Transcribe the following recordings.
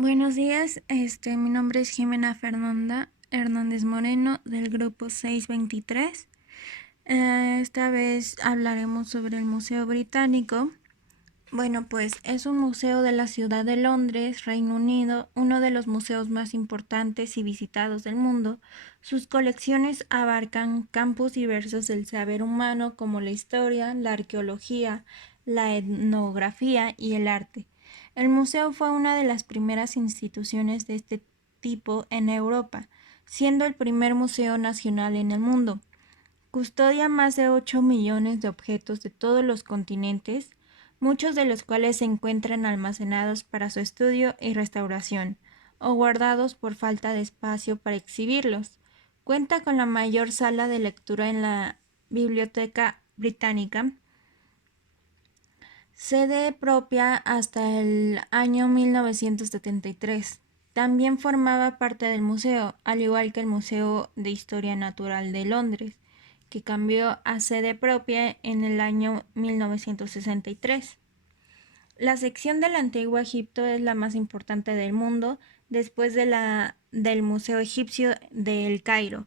Buenos días, mi nombre es Jimena Fernanda Hernández Moreno del grupo 623. Esta vez hablaremos sobre el Museo Británico. Bueno, pues es un museo de la ciudad de Londres, Reino Unido, uno de los museos más importantes y visitados del mundo. Sus colecciones abarcan campos diversos del saber humano como la historia, la arqueología, la etnografía y el arte. El museo fue una de las primeras instituciones de este tipo en Europa, siendo el primer museo nacional en el mundo. Custodia más de 8 millones de objetos de todos los continentes, muchos de los cuales se encuentran almacenados para su estudio y restauración, o guardados por falta de espacio para exhibirlos. Cuenta con la mayor sala de lectura en la Biblioteca Británica, sede propia hasta el año 1973. También formaba parte del museo, al igual que el Museo de Historia Natural de Londres, que cambió a sede propia en el año 1963. La sección del Antiguo Egipto es la más importante del mundo, después de del Museo Egipcio de El Cairo.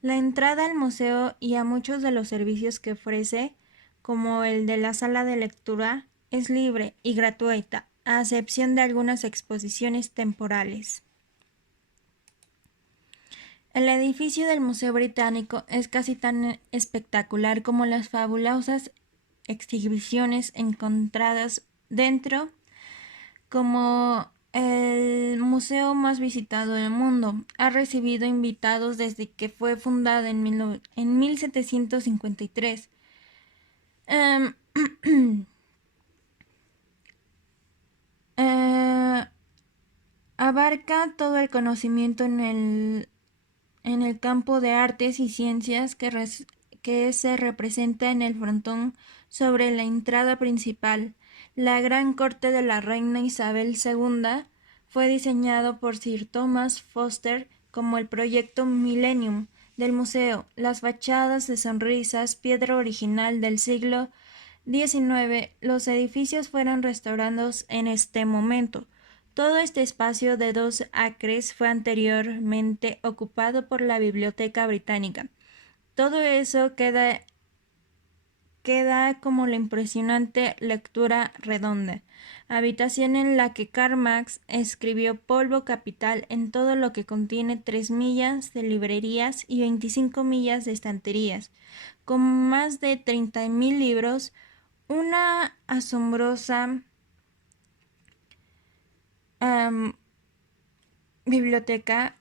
La entrada al museo y a muchos de los servicios que ofrece, como el de la sala de lectura, es libre y gratuita, a excepción de algunas exposiciones temporales. El edificio del Museo Británico es casi tan espectacular como las fabulosas exhibiciones encontradas dentro, como el museo más visitado del mundo. Ha recibido invitados desde que fue fundado en 1753. Um, eh, Abarca todo el conocimiento en el campo de artes y ciencias que se representa en el frontón sobre la entrada principal. La gran corte de la reina Isabel II fue diseñado por Sir Thomas Foster como el proyecto Millennium del museo. Las fachadas de sonrisas, piedra original del siglo XIX, los edificios fueron restaurados en este momento. Todo este espacio de 2 acres fue anteriormente ocupado por la Biblioteca Británica. Todo eso queda como la impresionante lectura redonda, habitación en la que Karl Marx escribió polvo capital en todo lo que contiene 3 millas de librerías y 25 millas de estanterías, con más de 30.000 libros, una asombrosa um, biblioteca,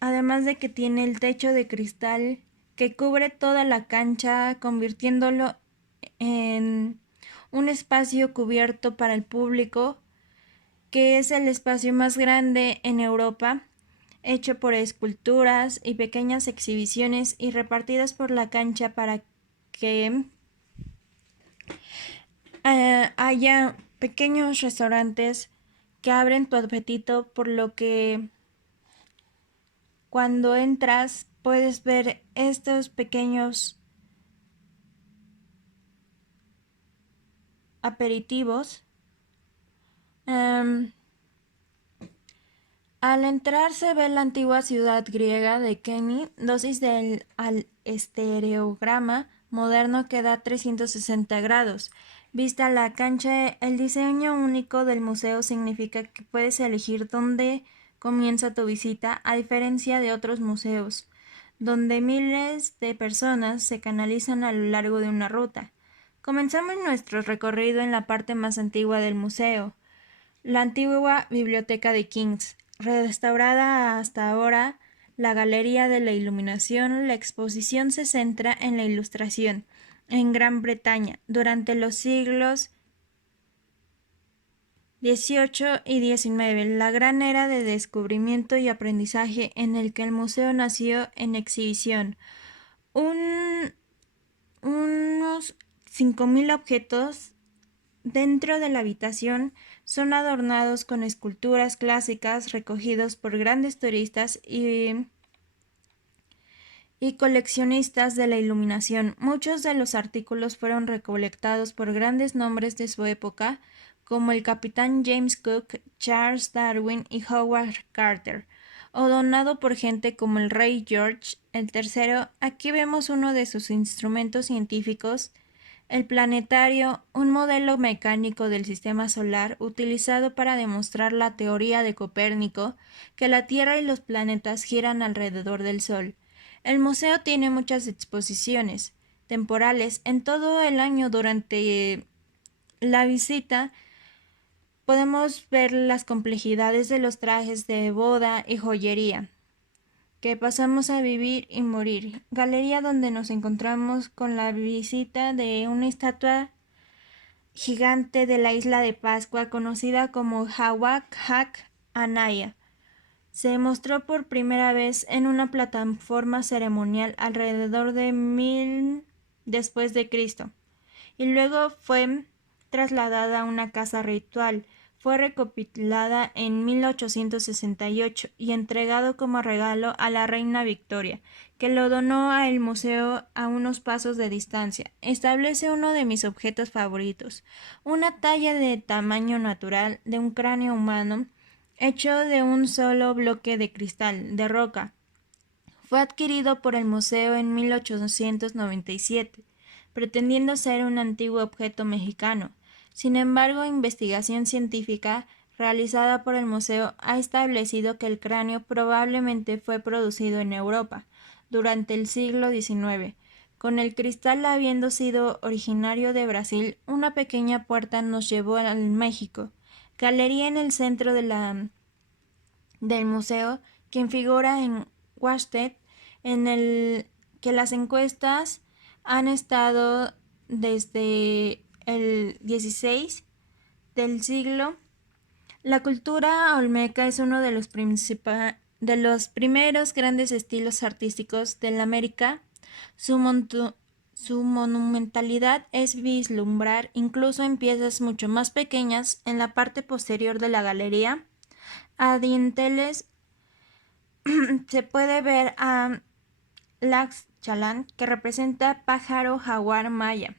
además de que tiene el techo de cristal que cubre toda la cancha, convirtiéndolo en un espacio cubierto para el público, que es el espacio más grande en Europa, hecho por esculturas y pequeñas exhibiciones y repartidas por la cancha para que haya pequeños restaurantes que abren tu apetito, por lo que cuando entras puedes ver estos pequeños aperitivos. Um, Al entrar se ve la antigua ciudad griega de Keni, dosis del al estereograma moderno que da 360 grados. Vista la cancha, el diseño único del museo significa que puedes elegir dónde comienza tu visita, a diferencia de otros museos, donde miles de personas se canalizan a lo largo de una ruta. Comenzamos nuestro recorrido en la parte más antigua del museo, la antigua Biblioteca de Kings, restaurada hasta ahora. La Galería de la Iluminación. La exposición se centra en la Ilustración en Gran Bretaña durante los siglos XVIII y XIX, la gran era de descubrimiento y aprendizaje en el que el museo nació en exhibición. Un, unos 5.000 objetos dentro de la habitación son adornados con esculturas clásicas recogidos por grandes turistas y coleccionistas de la Iluminación. Muchos de los artículos fueron recolectados por grandes nombres de su época, como el capitán James Cook, Charles Darwin y Howard Carter, o donado por gente como el rey George III. Aquí vemos uno de sus instrumentos científicos, el planetario, un modelo mecánico del sistema solar utilizado para demostrar la teoría de Copérnico, que la Tierra y los planetas giran alrededor del Sol. El museo tiene muchas exposiciones temporales en todo el año. Durante la visita podemos ver las complejidades de los trajes de boda y joyería que pasamos a vivir y morir. Galería donde nos encontramos con la visita de una estatua gigante de la isla de Pascua conocida como Hawak Hak Anaya. Se mostró por primera vez en una plataforma ceremonial alrededor de 1000 después de Cristo y luego fue trasladada a una casa ritual. Fue recopilada en 1868 y entregado como regalo a la reina Victoria, que lo donó al museo a unos pasos de distancia. Establece uno de mis objetos favoritos, una talla de tamaño natural de un cráneo humano hecho de un solo bloque de cristal, de roca. Fue adquirido por el museo en 1897, pretendiendo ser un antiguo objeto mexicano. Sin embargo, investigación científica realizada por el museo ha establecido que el cráneo probablemente fue producido en Europa durante el siglo XIX. Con el cristal habiendo sido originario de Brasil, una pequeña puerta nos llevó al México. Galería en el centro del museo, quien figura en Wasted, en el que las encuestas han estado desde el 16 del siglo. La cultura olmeca es uno de los primeros grandes estilos artísticos de la América. Su monumentalidad es vislumbrar incluso en piezas mucho más pequeñas en la parte posterior de la galería. A dinteles se puede ver a Lax Chalán, que representa pájaro jaguar maya,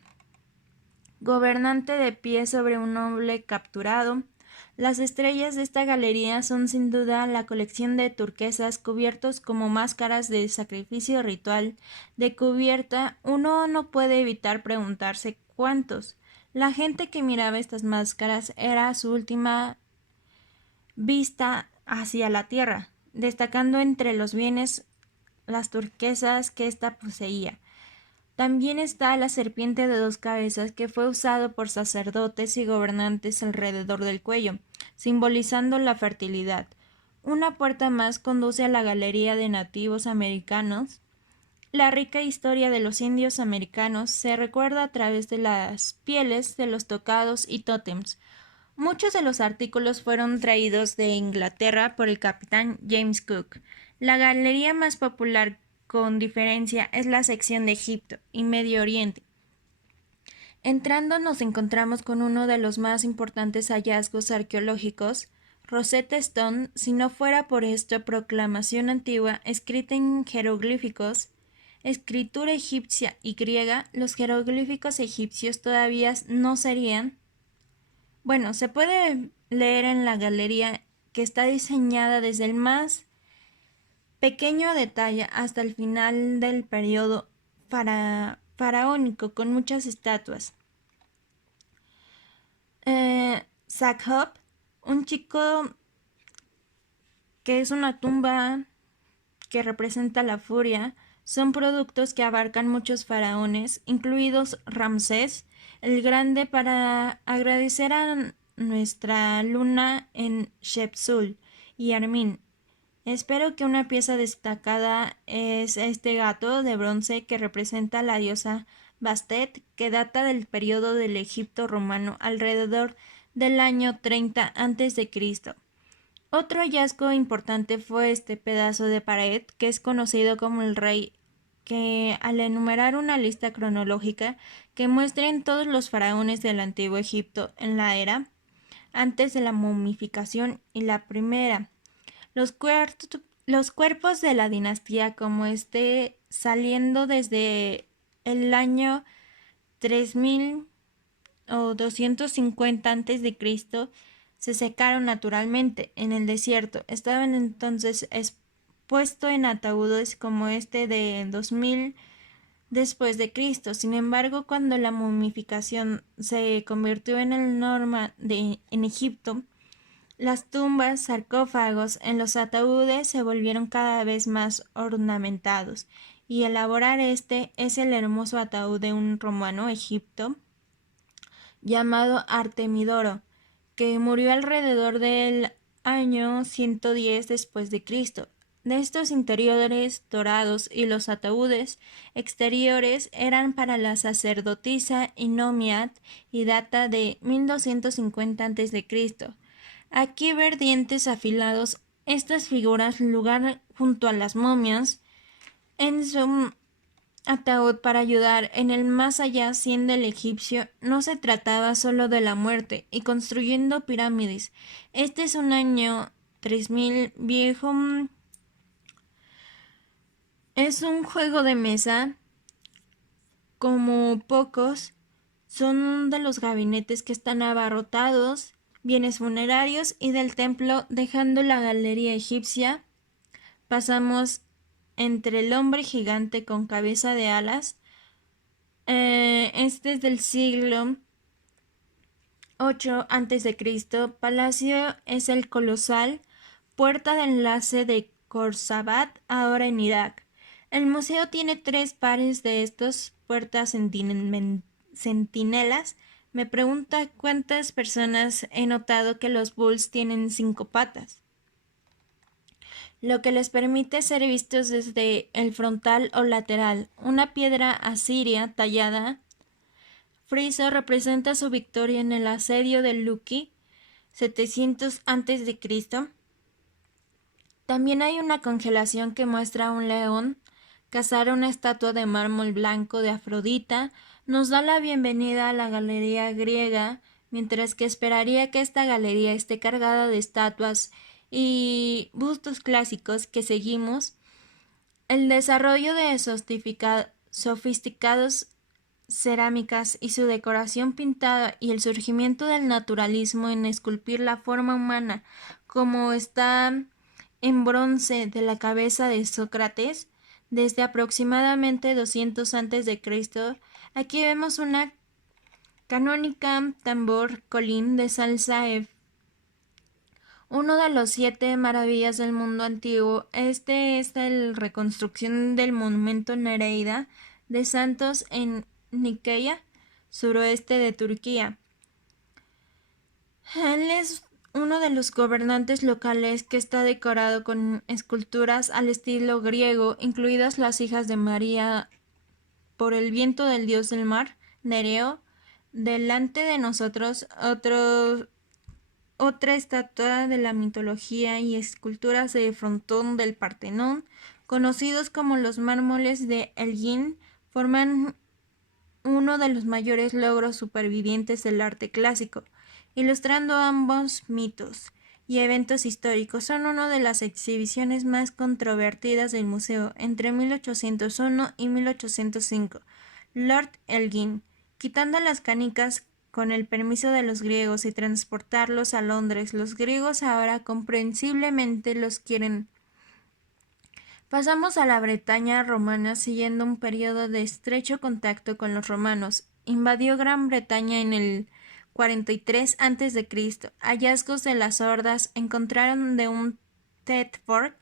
gobernante de pie sobre un noble capturado. Las estrellas de esta galería son sin duda la colección de turquesas cubiertos como máscaras de sacrificio ritual. De cubierta, uno no puede evitar preguntarse cuántos. La gente que miraba estas máscaras era su última vista hacia la tierra, destacando entre los bienes las turquesas que ésta poseía. También está la serpiente de dos cabezas que fue usado por sacerdotes y gobernantes alrededor del cuello, simbolizando la fertilidad. Una puerta más conduce a la galería de nativos americanos. La rica historia de los indios americanos se recuerda a través de las pieles de los tocados y tótems. Muchos de los artículos fueron traídos de Inglaterra por el capitán James Cook. La galería más popular, con diferencia, es la sección de Egipto y Medio Oriente. Entrando nos encontramos con uno de los más importantes hallazgos arqueológicos, Rosetta Stone. Si no fuera por esta proclamación antigua, escrita en jeroglíficos, escritura egipcia y griega, los jeroglíficos egipcios todavía no serían. Bueno, se puede leer en la galería que está diseñada desde el más pequeño detalle hasta el final del periodo faraónico con muchas estatuas. Saghop, un chico que es una tumba que representa la furia, son productos que abarcan muchos faraones, incluidos Ramsés el Grande, para agradecer a nuestra luna en Shepsul y Armin. Espero que una pieza destacada es este gato de bronce que representa a la diosa Bastet, que data del periodo del Egipto romano alrededor del año 30 a.C. Otro hallazgo importante fue este pedazo de pared, que es conocido como el Rey, que al enumerar una lista cronológica que muestren todos los faraones del antiguo Egipto en la era antes de la momificación y la primera, los cuerpos de la dinastía como saliendo desde el año 3000 o 250 a.C. se secaron naturalmente en el desierto. Estaban entonces expuestos en ataúdes como este de 2000 después de Cristo. Sin embargo, cuando la momificación se convirtió en el norma en Egipto, las tumbas, sarcófagos en los ataúdes se volvieron cada vez más ornamentados, y elaborar este es el hermoso ataúd de un romano egipto llamado Artemidoro, que murió alrededor del año 110 después de Cristo. De estos interiores dorados y los ataúdes exteriores eran para la sacerdotisa Inomiat y data de 1250 a.C. Aquí ver dientes afilados, estas figuras lugar junto a las momias en su ataúd para ayudar en el más allá, siendo el egipcio no se trataba solo de la muerte y construyendo pirámides. Este es un año 3000 viejo. Es un juego de mesa como pocos. Son de los gabinetes que están abarrotados, bienes funerarios y del templo, dejando la galería egipcia. Pasamos entre el hombre gigante con cabeza de alas. Este es del siglo 8 a.C. Palacio es el colosal, puerta de enlace de Khorsabad, ahora en Irak. El museo tiene 3 pares de estas puertas centinelas. Me pregunta cuántas personas he notado que los bulls tienen 5 patas, lo que les permite ser vistos desde el frontal o lateral. Una piedra asiria tallada friso representa su victoria en el asedio de Luki, 700 a.C. También hay una congelación que muestra a un león cazar una estatua de mármol blanco de Afrodita. Nos da la bienvenida a la galería griega, mientras que esperaría que esta galería esté cargada de estatuas y bustos clásicos que seguimos. El desarrollo de sofisticados cerámicas y su decoración pintada y el surgimiento del naturalismo en esculpir la forma humana, como está en bronce de la cabeza de Sócrates, desde aproximadamente 200 a.C. Aquí vemos una canónica tambor colín de salsa F, uno de los 7 maravillas del mundo antiguo. Este es la reconstrucción del monumento Nereida de Santos en Nicoya, suroeste de Turquía. Él es uno de los gobernantes locales que está decorado con esculturas al estilo griego, incluidas las hijas de María por el viento del dios del mar, Nereo. Delante de nosotros otra estatua de la mitología y esculturas de frontón del Partenón, conocidos como los mármoles de Elgin, forman uno de los mayores logros supervivientes del arte clásico, ilustrando ambos mitos y eventos históricos. Son una de las exhibiciones más controvertidas del museo entre 1801 y 1805. Lord Elgin, quitando las canicas con el permiso de los griegos y transportarlos a Londres. Los griegos ahora comprensiblemente los quieren. Pasamos a la Bretaña romana siguiendo un periodo de estrecho contacto con los romanos. Invadió Gran Bretaña en el 43 a.C. Hallazgos de las hordas encontraron de un Thetford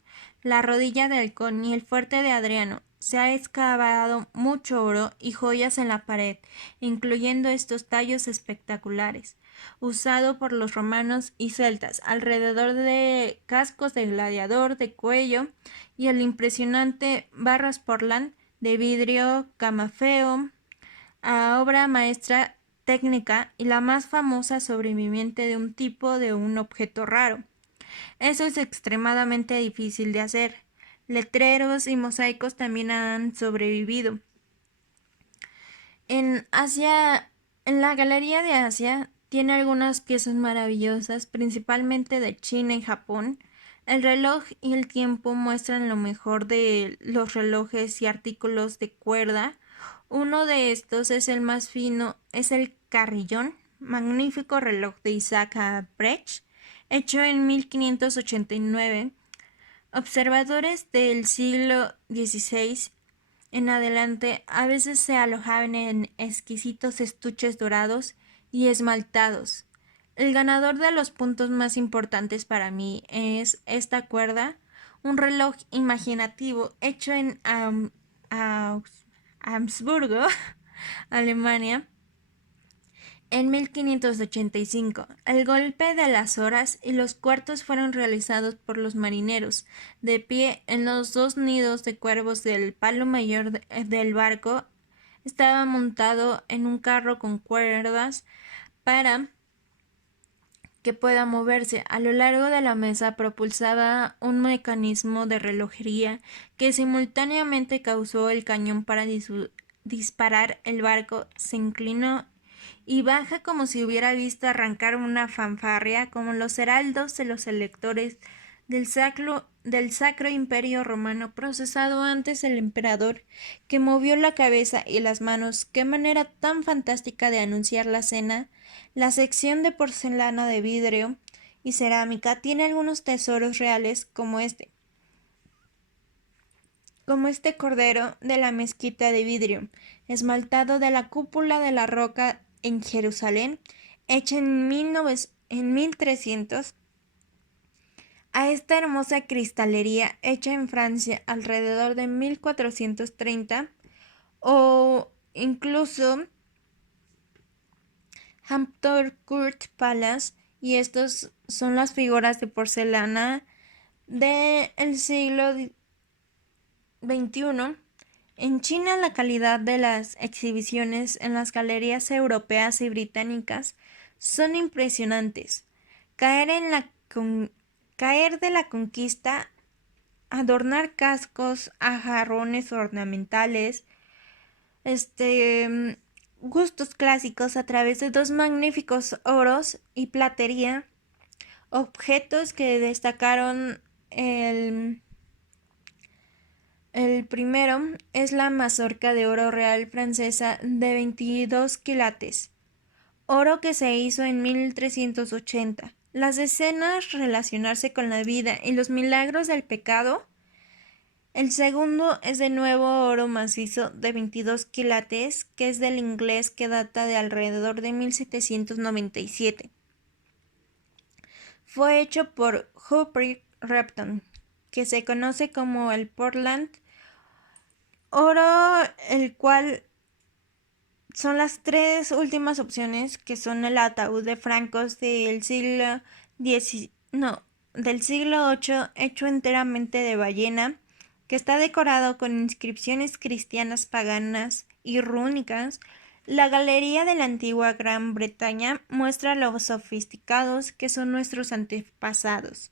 la rodilla de halcón y el fuerte de Adriano. Se ha excavado mucho oro y joyas en la pared, incluyendo estos tallos espectaculares, usado por los romanos y celtas, alrededor de cascos de gladiador de cuello y el impresionante barras Portland de vidrio camafeo, obra maestra técnica y la más famosa sobreviviente de un tipo de un objeto raro. Eso es extremadamente difícil de hacer. Letreros y mosaicos también han sobrevivido. En Asia, en la Galería de Asia, tiene algunas piezas maravillosas, principalmente de China y Japón. El reloj y el tiempo muestran lo mejor de los relojes y artículos de cuerda. Uno de estos es el más fino, es el carrillón, magnífico reloj de Isaac Brecht, hecho en 1589. Observadores del siglo XVI en adelante a veces se alojaban en exquisitos estuches dorados y esmaltados. El ganador de los puntos más importantes para mí es esta cuerda, un reloj imaginativo hecho en Augsburgo, Alemania, en 1585. El golpe de las horas y los cuartos fueron realizados por los marineros, de pie en los dos nidos de cuervos del palo mayor del barco. Estaba montado en un carro con cuerdas para que pueda moverse. A lo largo de la mesa propulsaba un mecanismo de relojería que simultáneamente causó el cañón para disparar. El barco se inclinó y baja como si hubiera visto arrancar una fanfarria, como los heraldos de los electores del Sacro Imperio Romano, procesado antes el emperador, que movió la cabeza y las manos. Qué manera tan fantástica de anunciar la cena. La sección de porcelana de vidrio y cerámica tiene algunos tesoros reales como este cordero de la mezquita de vidrio, esmaltado de la cúpula de la roca en Jerusalén, hecha en 1300, a esta hermosa cristalería hecha en Francia alrededor de 1430, o incluso Hampton Court Palace, y estos son las figuras de porcelana del siglo XXI. En China, la calidad de las exhibiciones en las galerías europeas y británicas son impresionantes. Caer de la conquista, adornar cascos a jarrones ornamentales, gustos clásicos a través de dos magníficos oros y platería, objetos que destacaron. El primero es la mazorca de oro real francesa de 22 quilates, oro que se hizo en 1380. Las escenas relacionarse con la vida y los milagros del pecado. El segundo es de nuevo oro macizo de 22 quilates, que es del inglés, que data de alrededor de 1797. Fue hecho por Humphrey Repton, que se conoce como el Portland oro, el cual son las tres últimas opciones, que son el ataúd de francos del siglo VIII, hecho enteramente de ballena, que está decorado con inscripciones cristianas paganas y rúnicas. La Galería de la Antigua Gran Bretaña muestra lo sofisticados que son nuestros antepasados.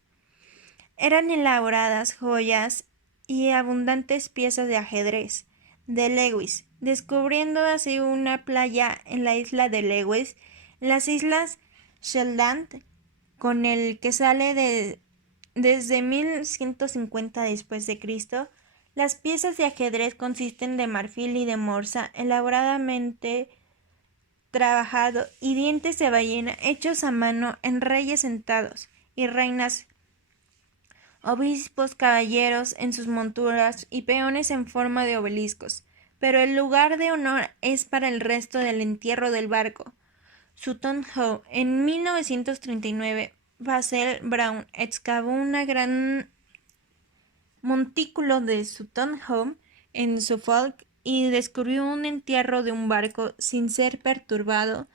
Eran elaboradas joyas y abundantes piezas de ajedrez de Lewis, descubriendo así una playa en la isla de Lewis, en las islas Shetland, con el que sale desde 1150 después de Cristo. Las piezas de ajedrez consisten de marfil y de morsa elaboradamente trabajado y dientes de ballena hechos a mano en reyes sentados y reinas, obispos, caballeros en sus monturas y peones en forma de obeliscos. Pero el lugar de honor es para el resto del entierro del barco. Sutton Hoo. En 1939, Basil Brown excavó una gran montículo de Sutton Hoo en Suffolk y descubrió un entierro de un barco sin ser perturbado,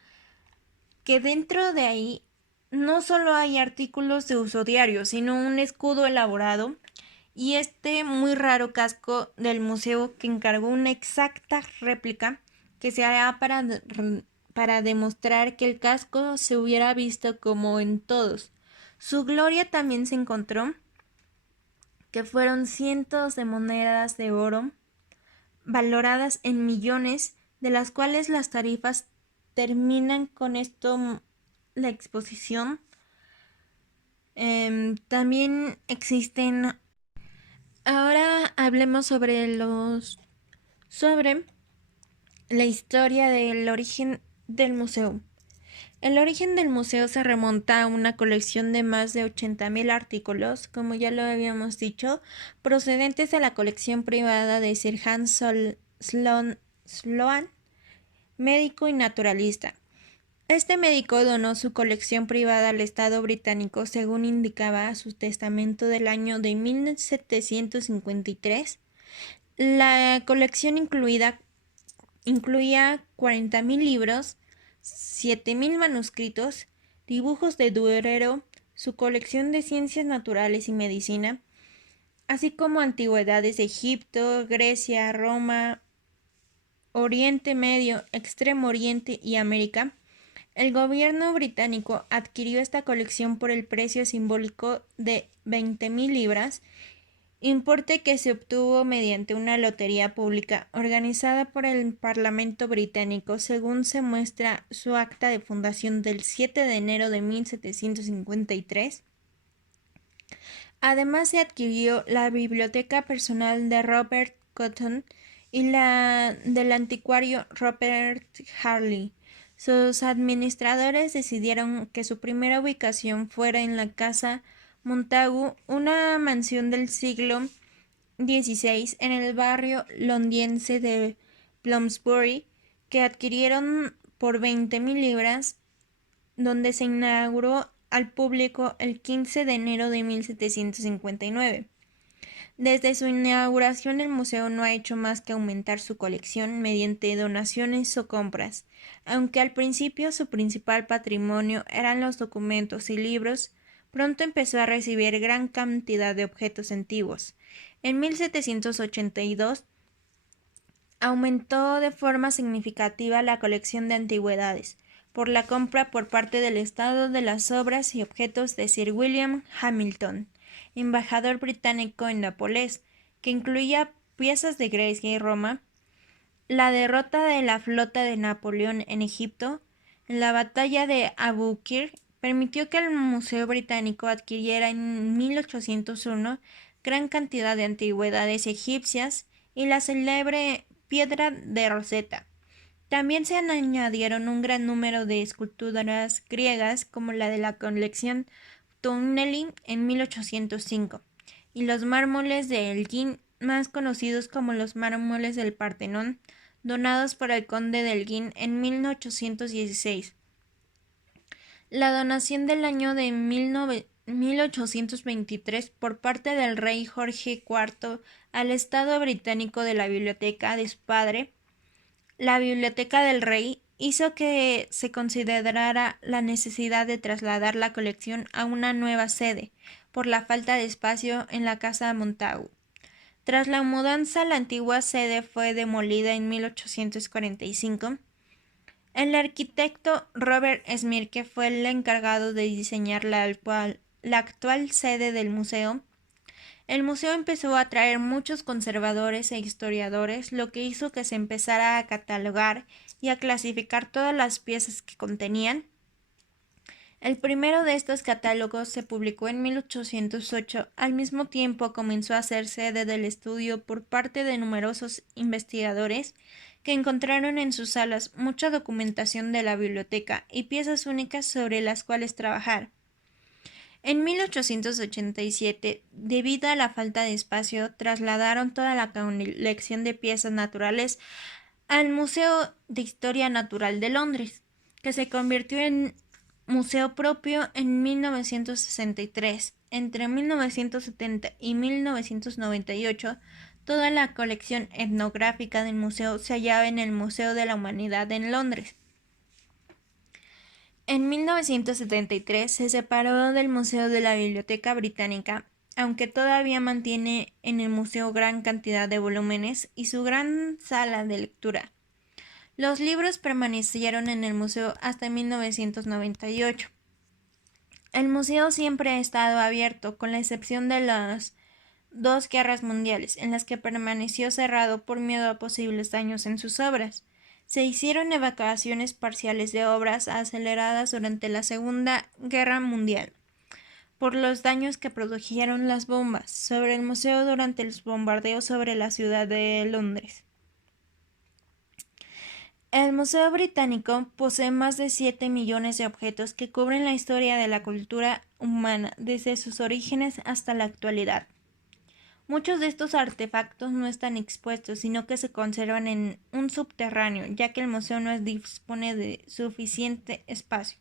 que dentro de ahí no solo hay artículos de uso diario, sino un escudo elaborado y este muy raro casco del museo, que encargó una exacta réplica que se hará para demostrar que el casco se hubiera visto como en todos. Su gloria también se encontró, que fueron cientos de monedas de oro valoradas en millones, de las cuales las tarifas terminan con esto la exposición. También existen. Ahora hablemos sobre La historia del origen del museo. El origen del museo se remonta a una colección de más de 80.000 artículos, como ya lo habíamos dicho, procedentes de la colección privada de Sir Hans Sloane, médico y naturalista. Este médico donó su colección privada al Estado británico según indicaba su testamento del año de 1753. La colección incluía 40.000 libros, 7.000 manuscritos, dibujos de Durero, su colección de ciencias naturales y medicina, así como antigüedades de Egipto, Grecia, Roma, Oriente Medio, Extremo Oriente y América. El gobierno británico adquirió esta colección por el precio simbólico de 20.000 libras, importe que se obtuvo mediante una lotería pública organizada por el Parlamento británico, según se muestra su acta de fundación del 7 de enero de 1753. Además se adquirió la biblioteca personal de Robert Cotton y la del anticuario Robert Harley. Sus administradores decidieron que su primera ubicación fuera en la Casa Montagu, una mansión del siglo XVI en el barrio londinense de Bloomsbury, que adquirieron por 20.000 libras, donde se inauguró al público el 15 de enero de 1759. Desde su inauguración el museo no ha hecho más que aumentar su colección mediante donaciones o compras. Aunque al principio su principal patrimonio eran los documentos y libros, pronto empezó a recibir gran cantidad de objetos antiguos. En 1782 aumentó de forma significativa la colección de antigüedades, por la compra por parte del Estado de las obras y objetos de Sir William Hamilton, embajador británico en Nápoles, que incluía piezas de Grecia y Roma, la derrota de la flota de Napoleón en Egipto, la batalla de Abukir, permitió que el Museo Británico adquiriera en 1801 gran cantidad de antigüedades egipcias y la célebre piedra de Rosetta. También se añadieron un gran número de esculturas griegas, como la de la colección Tournelli en 1805, y los mármoles de Elgin, más conocidos como los mármoles del Partenón, donados por el conde de Elgin en 1816. La donación del año de 1823 por parte del rey Jorge IV al Estado británico de la biblioteca de su padre, la Biblioteca del Rey, hizo que se considerara la necesidad de trasladar la colección a una nueva sede, por la falta de espacio en la Casa Montagu. Tras la mudanza, la antigua sede fue demolida en 1845. El arquitecto Robert Smirke fue el encargado de diseñar la actual sede del museo. El museo empezó a atraer muchos conservadores e historiadores, lo que hizo que se empezara a catalogar y a clasificar todas las piezas que contenían. El primero de estos catálogos se publicó en 1808, al mismo tiempo comenzó a ser sede del estudio por parte de numerosos investigadores que encontraron en sus salas mucha documentación de la biblioteca y piezas únicas sobre las cuales trabajar. En 1887, debido a la falta de espacio, trasladaron toda la colección de piezas naturales al Museo de Historia Natural de Londres, que se convirtió en museo propio en 1963. Entre 1970 y 1998, toda la colección etnográfica del museo se hallaba en el Museo de la Humanidad en Londres. En 1973 se separó del Museo de la Biblioteca Británica, aunque todavía mantiene en el museo gran cantidad de volúmenes y su gran sala de lectura. Los libros permanecieron en el museo hasta 1998. El museo siempre ha estado abierto, con la excepción de las 2 guerras mundiales, en las que permaneció cerrado por miedo a posibles daños en sus obras. Se hicieron evacuaciones parciales de obras aceleradas durante la Segunda Guerra Mundial, por los daños que produjeron las bombas sobre el museo durante los bombardeos sobre la ciudad de Londres. El Museo Británico posee más de 7 millones de objetos que cubren la historia de la cultura humana desde sus orígenes hasta la actualidad. Muchos de estos artefactos no están expuestos, sino que se conservan en un subterráneo, ya que el museo no dispone de suficiente espacio.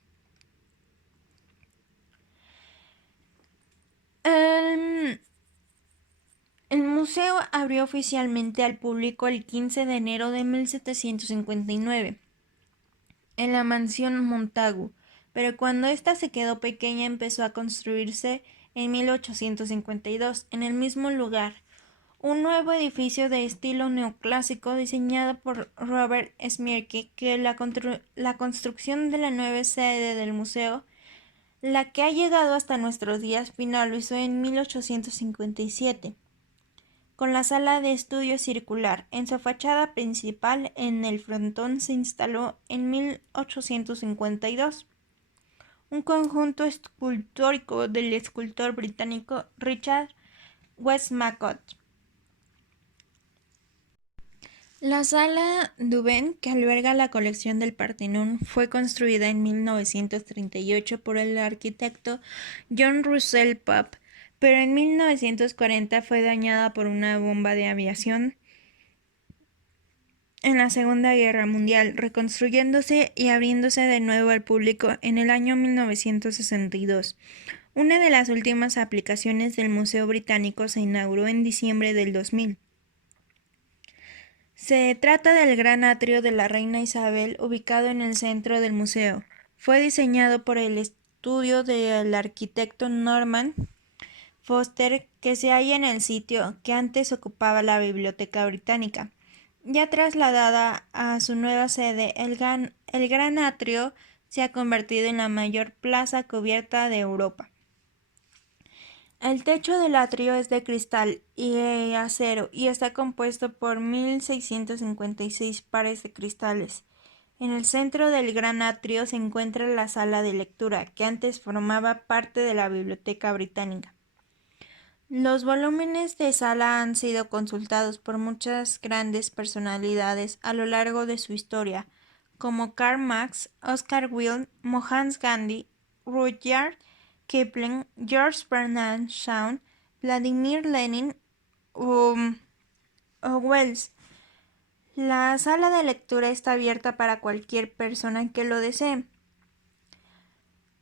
El museo abrió oficialmente al público el 15 de enero de 1759 en la mansión Montagu, pero cuando ésta se quedó pequeña empezó a construirse en 1852 en el mismo lugar un nuevo edificio de estilo neoclásico diseñado por Robert Smierke, que la construcción de la nueva sede del museo, la que ha llegado hasta nuestros días, finalizó en 1857 con la sala de estudio circular. En su fachada principal, en el frontón, se instaló en 1852 un conjunto escultórico del escultor británico Richard Westmacott. La sala Dubén, que alberga la colección del Partenón, fue construida en 1938 por el arquitecto John Russell Pope, pero en 1940 fue dañada por una bomba de aviación en la Segunda Guerra Mundial, reconstruyéndose y abriéndose de nuevo al público en el año 1962. Una de las últimas aplicaciones del Museo Británico se inauguró en diciembre del 2000. Se trata del gran atrio de la Reina Isabel, ubicado en el centro del museo. Fue diseñado por el estudio del arquitecto Norman Foster, que se halla en el sitio que antes ocupaba la Biblioteca Británica. Ya trasladada a su nueva sede, el gran atrio se ha convertido en la mayor plaza cubierta de Europa. El techo del atrio es de cristal y acero y está compuesto por 1656 pares de cristales. En el centro del gran atrio se encuentra la sala de lectura, que antes formaba parte de la Biblioteca Británica. Los volúmenes de sala han sido consultados por muchas grandes personalidades a lo largo de su historia, como Karl Marx, Oscar Wilde, Mohandas Gandhi, Rudyard Kipling, George Bernard Shaw, Vladimir Lenin o Wells. La sala de lectura está abierta para cualquier persona que lo desee.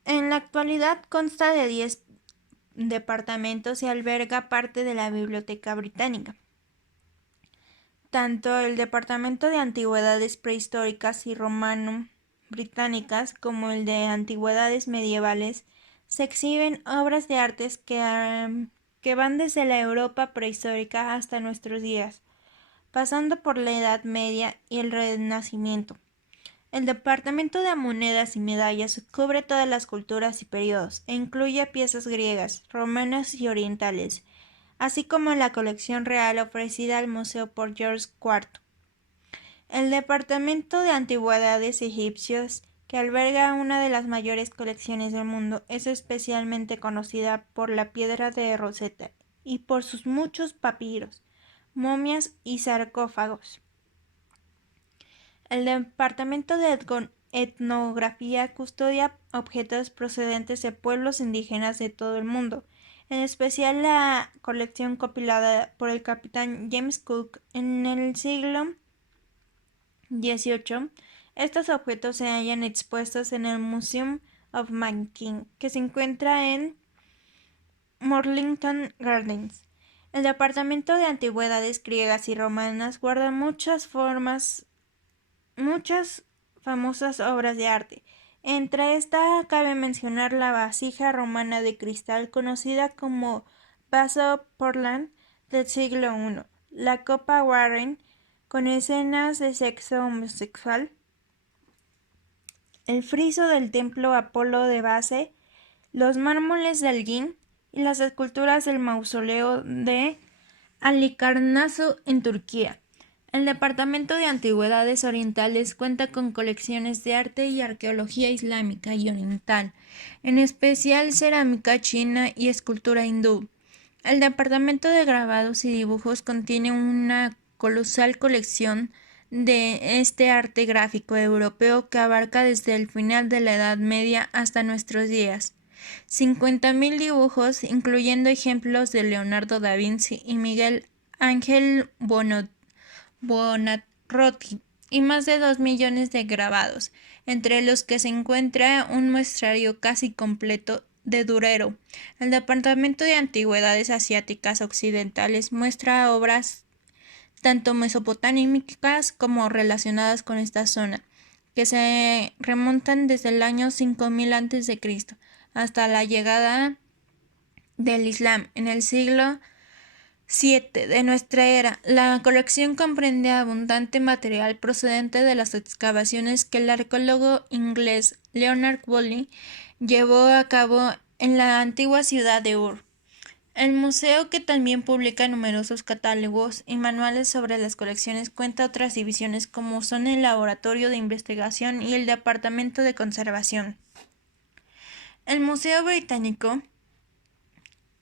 En la actualidad consta de 10 departamentos y alberga parte de la Biblioteca Británica. Tanto el Departamento de Antigüedades Prehistóricas y Romano-Británicas como el de Antigüedades Medievales se exhiben obras de artes que van desde la Europa prehistórica hasta nuestros días, pasando por la Edad Media y el Renacimiento. El Departamento de Monedas y Medallas cubre todas las culturas y periodos, e incluye piezas griegas, romanas y orientales, así como la colección real ofrecida al museo por George IV. El Departamento de Antigüedades Egipcios, que alberga una de las mayores colecciones del mundo, es especialmente conocida por la piedra de Rosetta y por sus muchos papiros, momias y sarcófagos. El Departamento de Etnografía custodia objetos procedentes de pueblos indígenas de todo el mundo, en especial la colección compilada por el capitán James Cook en el siglo XVIII. Estos objetos se hallan expuestos en el Museum of Mankind, que se encuentra en Mornington Gardens. El Departamento de Antigüedades Griegas y Romanas guarda muchas famosas obras de arte. Entre estas cabe mencionar la vasija romana de cristal conocida como vaso Portland del siglo I, la copa Warren con escenas de sexo homosexual, el friso del templo Apolo de base, los mármoles de Elgin y las esculturas del mausoleo de Halicarnaso en Turquía. El Departamento de Antigüedades Orientales cuenta con colecciones de arte y arqueología islámica y oriental, en especial cerámica china y escultura hindú. El Departamento de Grabados y Dibujos contiene una colosal colección de este arte gráfico europeo que abarca desde el final de la Edad Media hasta nuestros días. 50.000 dibujos, incluyendo ejemplos de Leonardo da Vinci y Miguel Ángel Buonarroti, y más de 2 millones de grabados, entre los que se encuentra un muestrario casi completo de Durero. El Departamento de Antigüedades Asiáticas Occidentales muestra obras tanto mesopotámicas como relacionadas con esta zona, que se remontan desde el año 5000 a.C. hasta la llegada del Islam en el siglo VII de nuestra era. La colección comprende abundante material procedente de las excavaciones que el arqueólogo inglés Leonard Woolley llevó a cabo en la antigua ciudad de Ur. El museo, que también publica numerosos catálogos y manuales sobre las colecciones, cuenta otras divisiones como son el Laboratorio de Investigación y el Departamento de Conservación. El Museo Británico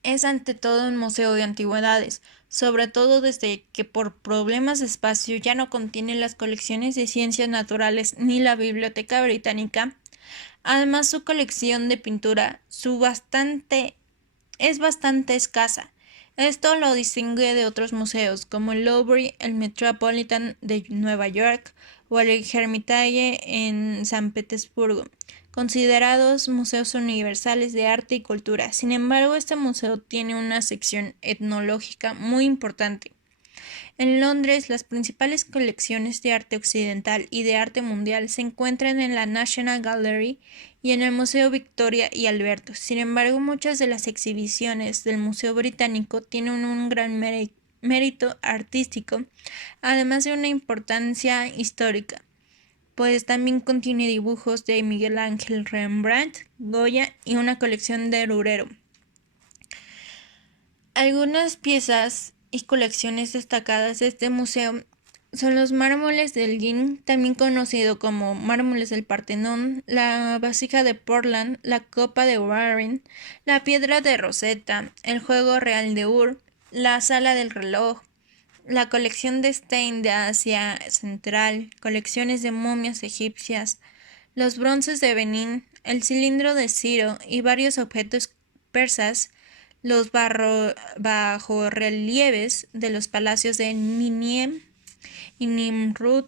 es ante todo un museo de antigüedades, sobre todo desde que por problemas de espacio ya no contiene las colecciones de ciencias naturales ni la Biblioteca Británica. Además, su colección de pintura es bastante escasa. Esto lo distingue de otros museos como el Louvre, el Metropolitan de Nueva York o el Hermitage en San Petersburgo, considerados museos universales de arte y cultura. Sin embargo, este museo tiene una sección etnológica muy importante. En Londres, las principales colecciones de arte occidental y de arte mundial se encuentran en la National Gallery y en el Museo Victoria y Alberto. Sin embargo, muchas de las exhibiciones del Museo Británico tienen un gran mérito artístico, además de una importancia histórica, pues también contiene dibujos de Miguel Ángel Rembrandt, Goya y una colección de Durero. Algunas piezas y colecciones destacadas de este museo son los mármoles del Elgin, también conocido como mármoles del Partenón, la vasija de Portland, la copa de Warren, la piedra de Rosetta, el juego real de Ur, la sala del reloj, la colección de Stein de Asia Central, colecciones de momias egipcias, los bronces de Benín, el cilindro de Ciro y varios objetos persas, los bajorrelieves de los palacios de Niniem y Nimrud.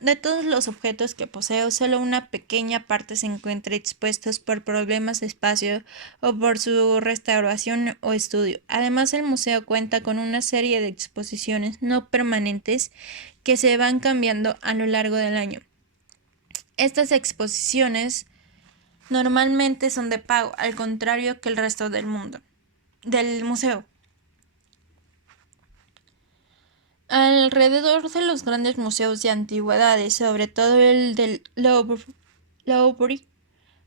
De todos los objetos que poseo, solo una pequeña parte se encuentra expuestos por problemas de espacio o por su restauración o estudio. Además, el museo cuenta con una serie de exposiciones no permanentes que se van cambiando a lo largo del año. Estas exposiciones normalmente son de pago, al contrario que el resto del museo. Alrededor de los grandes museos de antigüedades, sobre todo el del Louvre,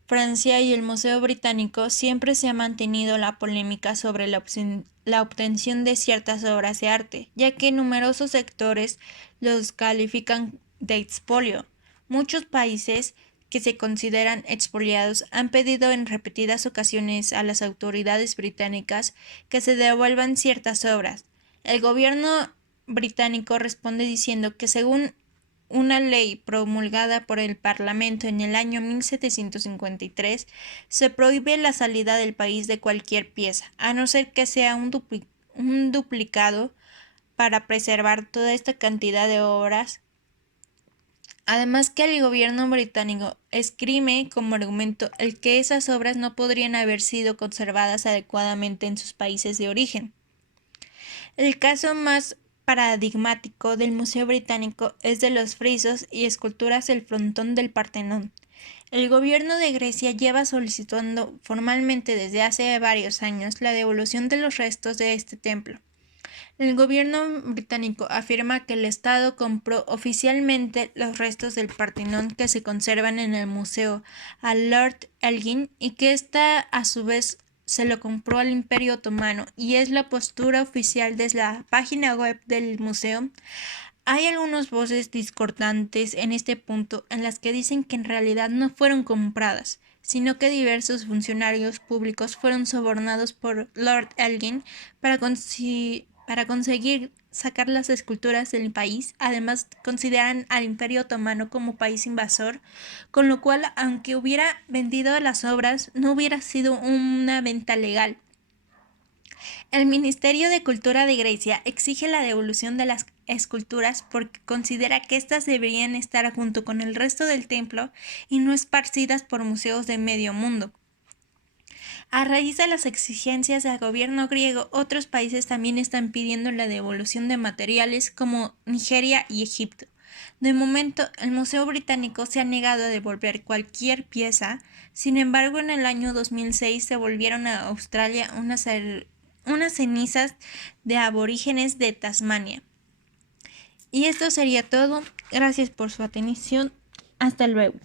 Francia, y el Museo Británico, siempre se ha mantenido la polémica sobre la obtención de ciertas obras de arte, ya que numerosos sectores los califican de expolio. Muchos países que se consideran expoliados han pedido en repetidas ocasiones a las autoridades británicas que se devuelvan ciertas obras. El gobierno británico responde diciendo que según una ley promulgada por el Parlamento en el año 1753, se prohíbe la salida del país de cualquier pieza, a no ser que sea un duplicado para preservar toda esta cantidad de obras. Además que el gobierno británico esgrime como argumento el que esas obras no podrían haber sido conservadas adecuadamente en sus países de origen. El caso más paradigmático del Museo Británico es de los frisos y esculturas del frontón del Partenón. El gobierno de Grecia lleva solicitando formalmente desde hace varios años la devolución de los restos de este templo. El gobierno británico afirma que el Estado compró oficialmente los restos del Partenón que se conservan en el museo a Lord Elgin y que ésta a su vez se lo compró al Imperio Otomano, y es la postura oficial desde la página web del museo. Hay algunas voces discordantes en este punto en las que dicen que en realidad no fueron compradas, sino que diversos funcionarios públicos fueron sobornados por Lord Elgin para conseguir sacar las esculturas del país. Además, consideran al Imperio Otomano como país invasor, con lo cual, aunque hubiera vendido las obras, no hubiera sido una venta legal. El Ministerio de Cultura de Grecia exige la devolución de las esculturas porque considera que éstas deberían estar junto con el resto del templo y no esparcidas por museos de medio mundo. A raíz de las exigencias del gobierno griego, otros países también están pidiendo la devolución de materiales como Nigeria y Egipto. De momento, el Museo Británico se ha negado a devolver cualquier pieza. Sin embargo, en el año 2006 devolvieron a Australia unas cenizas de aborígenes de Tasmania. Y esto sería todo. Gracias por su atención. Hasta luego.